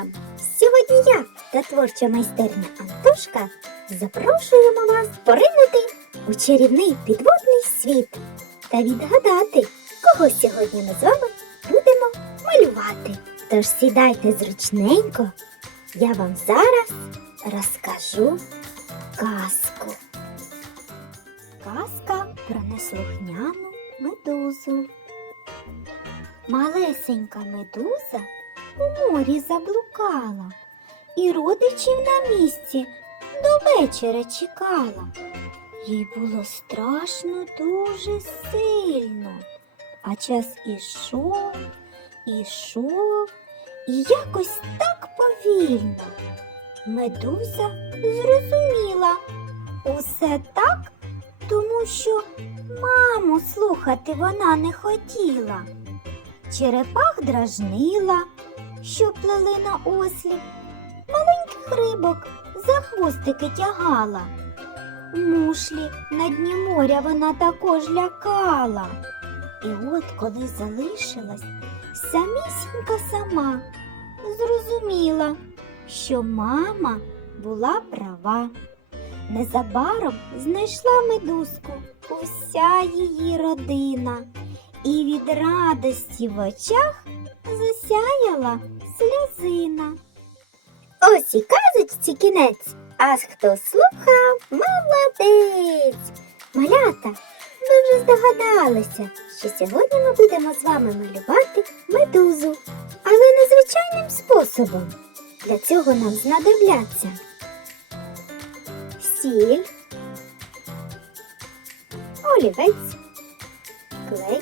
там! Сьогодні я та творча майстерня Антошка запрошуємо вас поринути у чарівний підводний світ та відгадати, кого сьогодні ми з вами будемо малювати. Тож сідайте зручненько, я вам зараз розкажу казку. Казка про неслухняну медузу. Малесенька медуза у морі заблукала і родичів на місці до вечора чекала. Їй було страшно дуже сильно, а час ішов, ішов і якось так повільно. Медуза зрозуміла усе так, тому що маму слухати вона не хотіла. Черепах дражнила, що плели на ослі, маленьких рибок за хвостики тягала. Мушлі на дні моря вона також лякала. І от коли залишилась самісінька сама, зрозуміла, що мама була права. Незабаром знайшла медузку уся її родина і від радості в очах засяяла сльозина. Ось і казочці кінець, а хто слухав, молодець. Малята, ви вже здогадалися, що сьогодні ми будемо з вами малювати медузу, але незвичайним способом. Для цього нам знадобляться сіль, олівець, клей,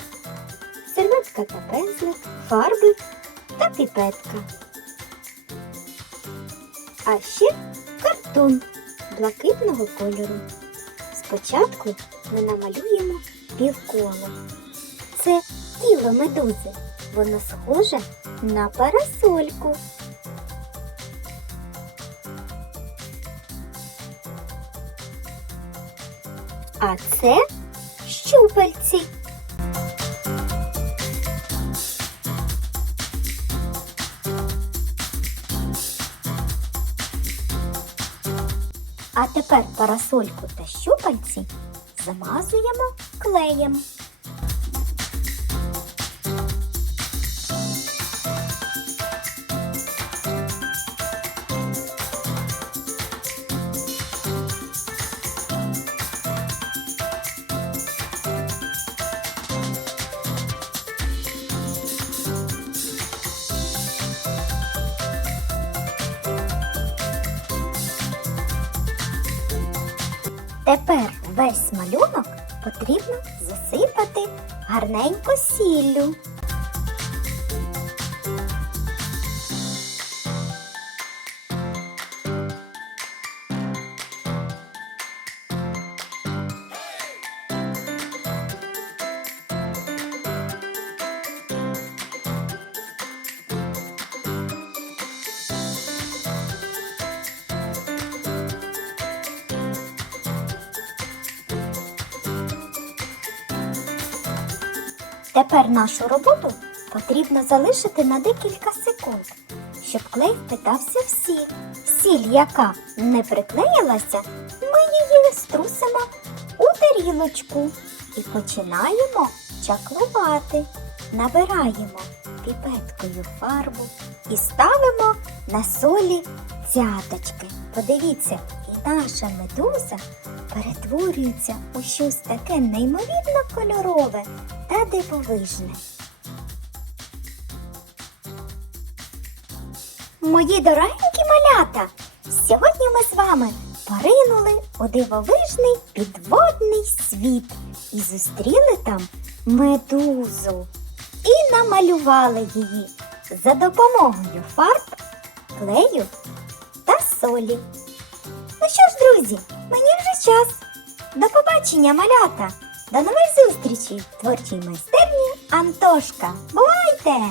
серветка та пензлик, фарби та піпетка. А ще картон блакитного кольору. Спочатку ми намалюємо півколо. Це тіло медузи. Воно схоже на парасольку. А це щупальці. А тепер парасольку та щупальці замазуємо клеєм. Тепер весь малюнок потрібно засипати гарненько сіллю. Тепер нашу роботу потрібно залишити на декілька секунд, щоб клей впитався в сіль. Сіль, яка не приклеїлася, ми її струсимо у тарілочку і починаємо чаклувати. Набираємо піпеткою фарбу і ставимо на солі цяточки. Подивіться, і наша медуза перетворюється у щось таке неймовірно кольорове дивовижне. Мої дорогенькі малята! Сьогодні ми з вами поринули у дивовижний підводний світ і зустріли там медузу і намалювали її за допомогою фарб, клею та солі. Ну що ж, друзі, мені вже час. До побачення, малята! До нових зустрічей в творчій майстерні Антошка. Бувайте!